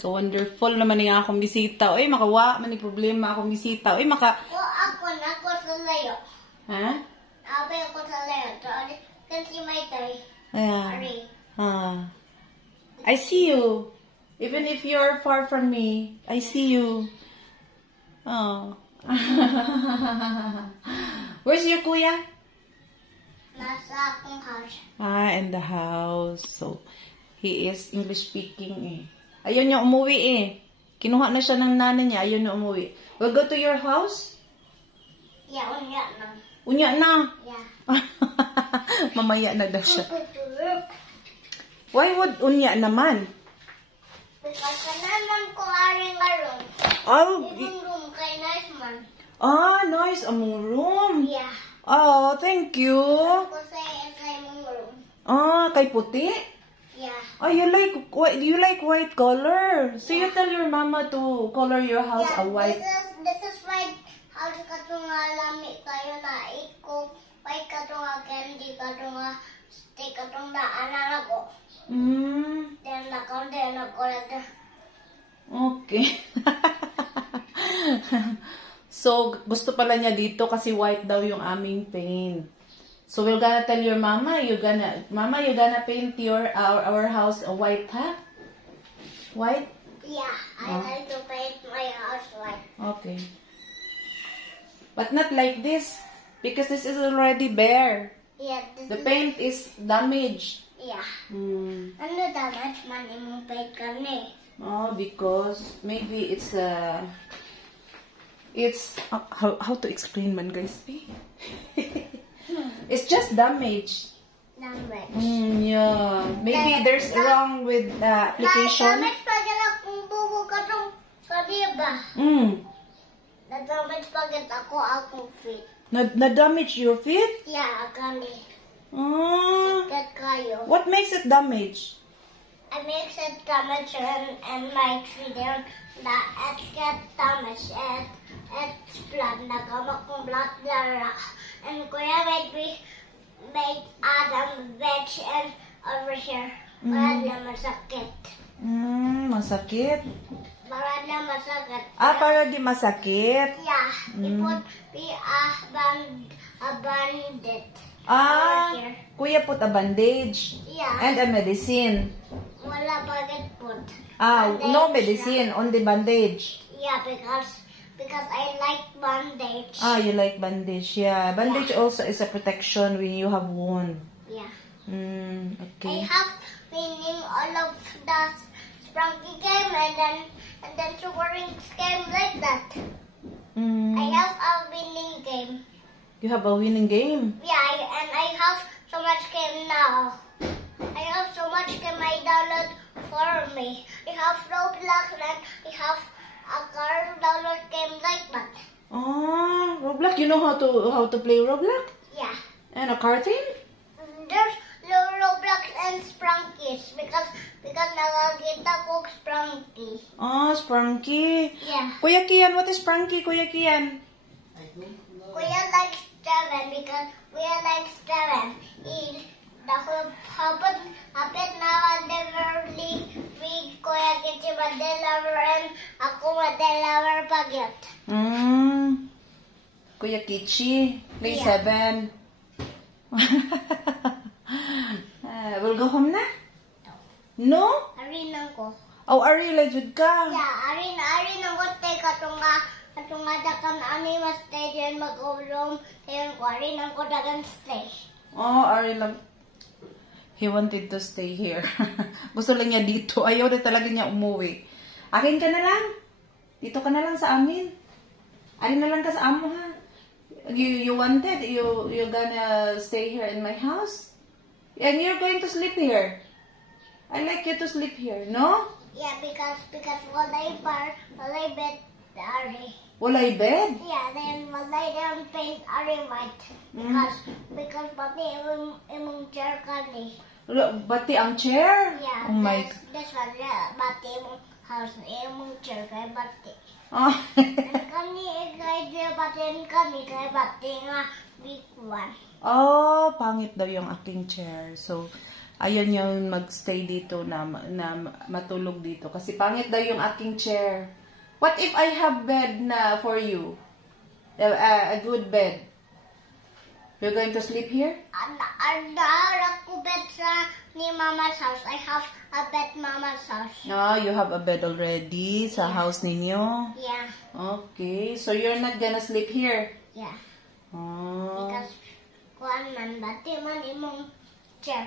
Ka-wonderful naman nga akong bisita. Uy, makawa, man problema akong bisita. Uy, maka... Ako sa layo. Ha? Ako sa layo. Can see my toy. Ayan. I see you. Even if you're far from me, I see you. Oh. Where's your kuya? Nasa akong house. In the house. So, he is English speaking eh. Ayaw niya umuwi eh. Kinuha na siya ng nanay niya. Ayaw niya umuwi. We'll go to your house? Yeah, unya na. Unya na? Yeah. Mamaya na daw siya. Why would unya naman? Because kanaman ko aring room. Oh, Yung room kay nice man. Nice. Among room. Yeah. Oh, thank you. Ako sa mong room. Kay puti? Yeah. Oh, you like white color. So you tell your mama to color your house a white. This is white house katunga lami kayo na iko. White katunga candy katunga stick katunga anak ko. Then ako like Okay. So, gusto pala niya dito kasi white daw yung aming paint. So, we're gonna tell your mama, you're gonna paint our house a white, ha? White? Yeah, I like to paint my house white. Okay. But not like this, because this is already bare. Yeah, The paint is damaged. yeah. Ano damage man imong paint kami? Because maybe it's how to explain man guys. It's just damaged. Damage. Yeah. Maybe there's wrong with application. Damage pa gala kung bubo ka tong kadiba. Na-damage pa gala akong feet. Na-damage your feet? Yeah, kani. Sikat kayo. What makes it damage? I makes it damage and my feet and it get damage and it's blood. Nagama kong blood dara. And kuya made Adam veg and over here. Para na masakit. Masakit? Para na masakit. Para di masakit? Yeah. Ipot a bandit. Kuya put a bandage. Yeah. And a medicine. Wala bagay put. No medicine, only bandage. Yeah, because I like bandage. You like bandage, yeah. Bandage also is a protection when you have wound. Yeah. Okay. I have winning all of the Sprunky game and then Sugaring game like that. I have a winning game. You have a winning game? Yeah, and I have so much game now. I have so much game I download for me. I have Roblox and I have a car download game like that. Roblox. You know how to play Roblox? Yeah. And a cartoon? There's Roblox and Sprunkies because nakakita ko Sprunky. Sprunky. Yeah. Kuya Kian, what is Sprunky, Kuya Kian? Kuya likes Steven because Kuya likes Steven. Hapit na delivery with Kuya Kichi ma-deliver and ako ma-deliver pagyot. Kuya Kichi, grade 7. We'll go home na? No? Ari nang ko. Ari lajud ka. Yeah, ari nang ko tay katunga dakan ani mas stay diyan mag-room. Ayon ko ari nang ko dagan stay. Ari lang. He wanted to stay here. Gusto lang niya dito. Ayaw na talaga niya umuwi. Akin ka na lang. Dito ka na lang sa amin. Arin na lang ka sa amo ha. You wanted? You're gonna stay here in my house? And you're going to sleep here. I like you to sleep here, no? Yeah, because walay bed ari. Walay bed? Yeah, then walay down paint ari white. Because pati imong chair kani. Bati ang chair? Yeah, oh my. That's one. Yeah, bati imong house imong chair kay bati. Kani kay bati kay bati nga big one. Pangit daw yung aking chair. So, Ayaw niya magstay dito na matulog dito. Kasi pangit daw yung aking chair. What if I have bed na for you? A good bed. You're going to sleep here? Ako bed sa ni Mama's house. I have a bed Mama's house. No, you have a bed already sa house ninyo? Yeah. Okay. So you're not gonna sleep here? Yeah. Oh. Because kuan man bati man imong chair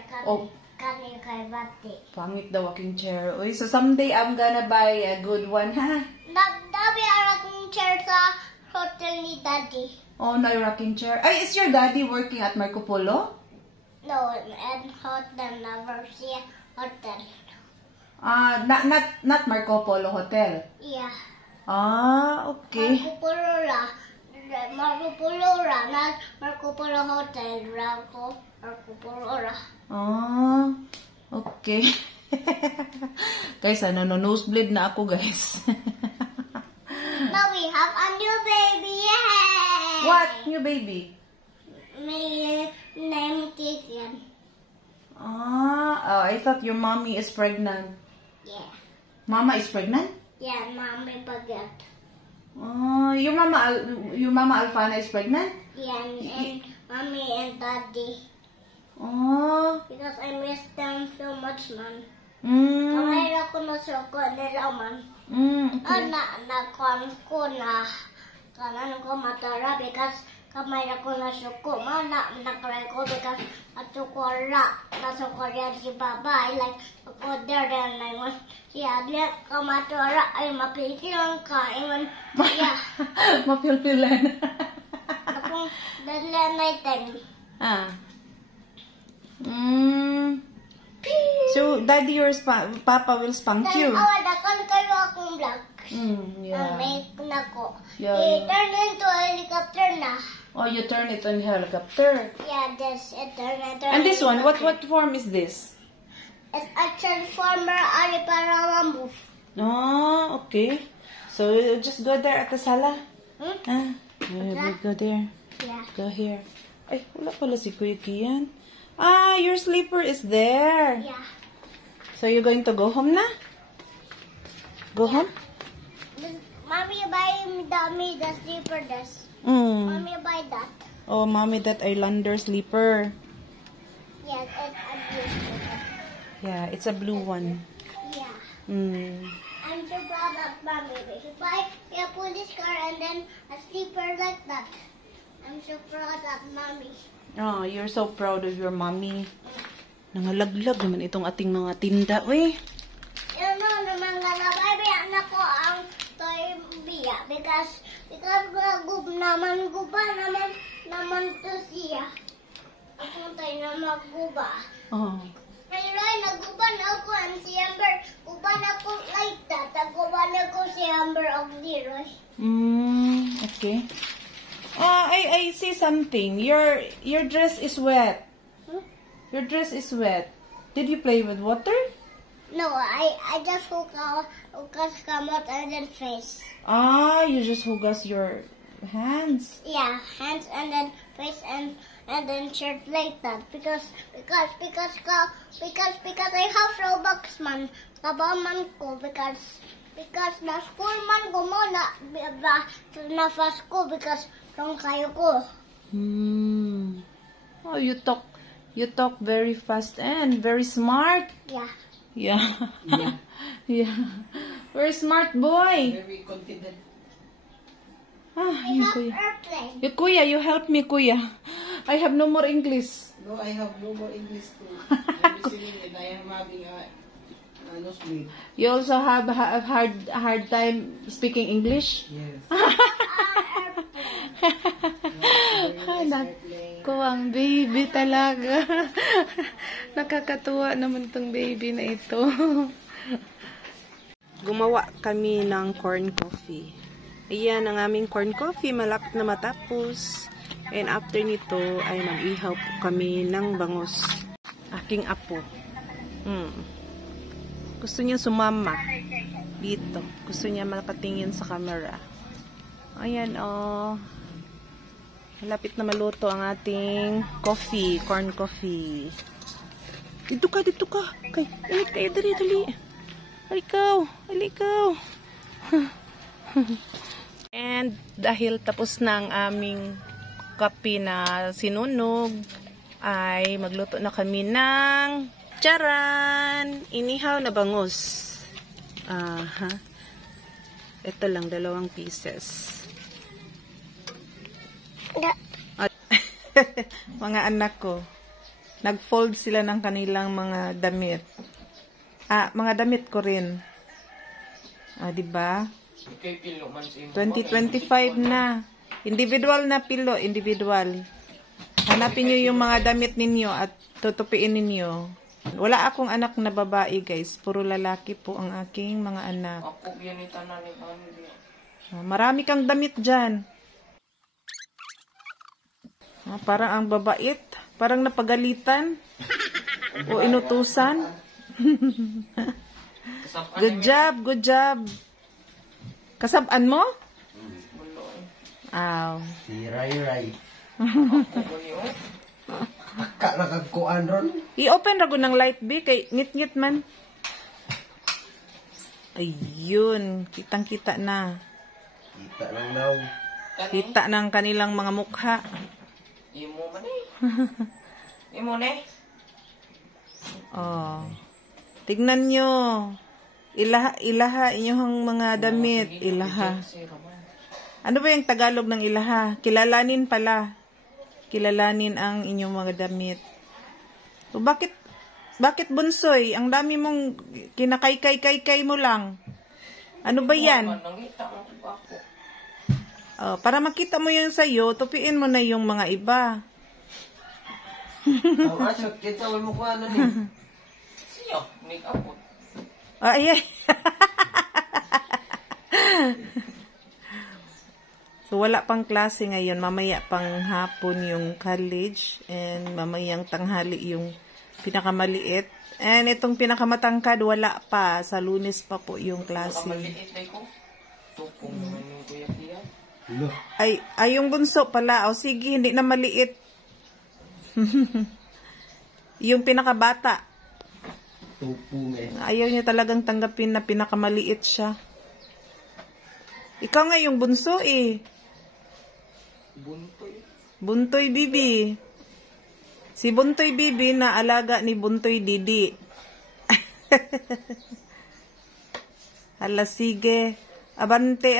kani kay bati. Pangit daw aking chair. Uy, so someday I'm gonna buy a good one, ha? Dabi akong chair sa hotel ni Daddy. Oh, no, your rocking chair. Ay, is your daddy working at Marco Polo? No, and hotel never see hotel. Not Marco Polo Hotel. Yeah. Okay. Marco Polo, not Marco Polo Hotel. Marco Polo. Okay. Guys, nosebleed na ako, guys. Now we have a new baby. Yay! What? New baby? My name Tizian. I thought your mommy is pregnant. Yeah. Mama is pregnant? Yeah, mommy bagat. Your mama Alfana is pregnant? Yeah, and mommy and daddy. Because I miss them so much, man. Kamay ako na soko nila, man. Okay. Nakuan ko na kanan ko matara because kamay ako na soko, man. Nakry ko because atukora nasokora si Baba. I like ako there and I want si Adlia kamatara ay mapililang kain. Yeah. Mapilpilan. Akong dala na iten. So, daddy, papa will spank you. Dakan kayo akong vlog. Yeah. Make na ko. Yeah, Turn into a helicopter na. Oh, you turn it on helicopter. Yeah, it turn. And this one, what form is this? It's a transformer ari para mamove. Okay. So, you just go there at the sala. We go there. Yeah. Go here. Ay, wala pala si Kuya Kian. Your sleeper is there. Yeah. So, you're going to go home na? Go home? Mommy buy me the sleeper this. Mommy buy that. Oh, mommy, that Islander sleeper. Yeah, it's a blue sleeper. Yeah, it's a blue one. Yeah. I'm so proud of mommy. If I get a police car and then a sleeper like that. I'm so proud of mommy. Oh, you're so proud of your mommy. Nangalaglag naman itong ating mga tinda, we. Naman galabay anak ko ang toy biya because naman guba naman to siya. Ako tayo na magguba. Pero naguba na ako ang si Amber. Guba na ako like that. Naguba na ako si Amber of Leroy. Okay. I see something. Your dress is wet. Your dress is wet. Did you play with water? No, I just hugas kamot and then face. You just hugas your hands. Yeah, hands and then face and then shirt like that because I have Robux man kabaman ko because na school man ko mo na fast ko because long kayo ko. Oh, you talk very fast and very smart. Yeah. Yeah. Yeah. Very smart boy. Very confident. I have airplane. Kuya, you help me, Kuya. I have no more English. No, I have no more English too. I'm listening and I am having a nosebleed. You also have a hard time speaking English? Yes. Ko ang baby talaga. Nakakatuwa naman tong baby na ito. Gumawa kami ng corn coffee. Ayan ang aming corn coffee. Malapit na matapos. And after nito ay mag-ihaw kami ng bangus. Aking apo. Gusto niya sumama dito. Gusto niya makatingin sa camera. Ayan Malapit na maluto ang ating coffee, corn coffee. Dito ka. Kay, alit kayo, dali. Alikaw. And dahil tapos na ang aming kape na sinunog, ay magluto na kami ng charan! Inihaw na bangus. Ito lang, 2 pieces. Mga anak ko, nag-fold sila ng kanilang mga damit. Mga damit ko rin. Diba? 2025 na. Individual na pilo, individual. Hanapin nyo yung mga damit ninyo at tutupiin ninyo. Wala akong anak na babae, guys. Puro lalaki po ang aking mga anak. Ako biyanita na ni Bambi. Marami kang damit dyan. Parang ang babait. Parang napagalitan. O inutusan. Good job. Kasabaan mo? Aw. Si Ray. Nakagkuan ron. I-open rago ng light B kay ngit-ngit man. Ayun, kitang-kita na. Kita lang daw. Kita ng kanilang mga mukha. Imo man eh. Imo ne. Oh. Tignan nyo. Ilaha inyong mga damit. Ilaha. Ano ba yung Tagalog ng ilaha? Kilalanin pala. Kilalanin ang inyong mga damit. So, bakit bunsoy? Ang dami mong kinakaykay-kaykay mo lang. Ano ba yan? Para makita mo yun sa'yo, tupiin mo na yung mga iba. Asot, kita mo ko ano ni. Siya, make-up po. Ay. So, wala pang klase ngayon. Mamaya pang hapon yung college. And mamayang tanghali yung pinakamaliit. And itong pinakamatangkad, wala pa. Sa Lunes pa po yung klase. Maliit na ko. Tukong naman yung kuya Pia. Ay, yung bunso pala. O sige, hindi na maliit. Yung pinakabata. Ayaw niya talagang tanggapin na pinakamaliit siya. Ikaw nga yung bunso eh. Buntoy Bibi. Si Buntoy Bibi na alaga ni Buntoy Didi. Hala, sige. Abante.